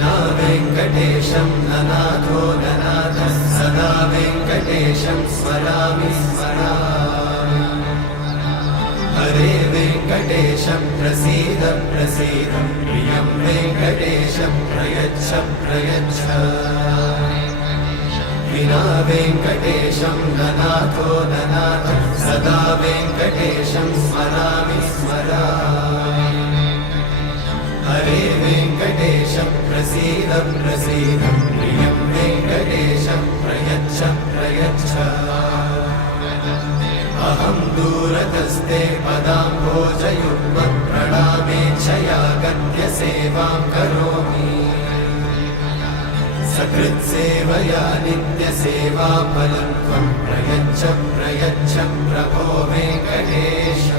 विना वेङ्कटेशं ननाथो ननाथः सदा वेङ्कटेशं स्मरामि स्मरामि हरे वेङ्कटेशं प्रसीद प्रसीद प्रियं वेङ्कटेशं प्रयच्छ प्रयच्छ विना वेङ्कटेशं ननाथो ननाथः सदा वेङ्कटेशं स्मरामि स्मरामि हरे वेङ्कटेशं प्रसीद प्रसीद प्रियं वेङ्कटेशं प्रयच्छ प्रयच्छ अहं दूरतस्ते पदाम्भोजयुग्मं प्रणामेच्छया गत्य सेवां करोमि सकृत्सेवया नित्यसेवाफलं त्वं प्रयच्छ प्रयच्छ प्रभो वेङ्कटेश।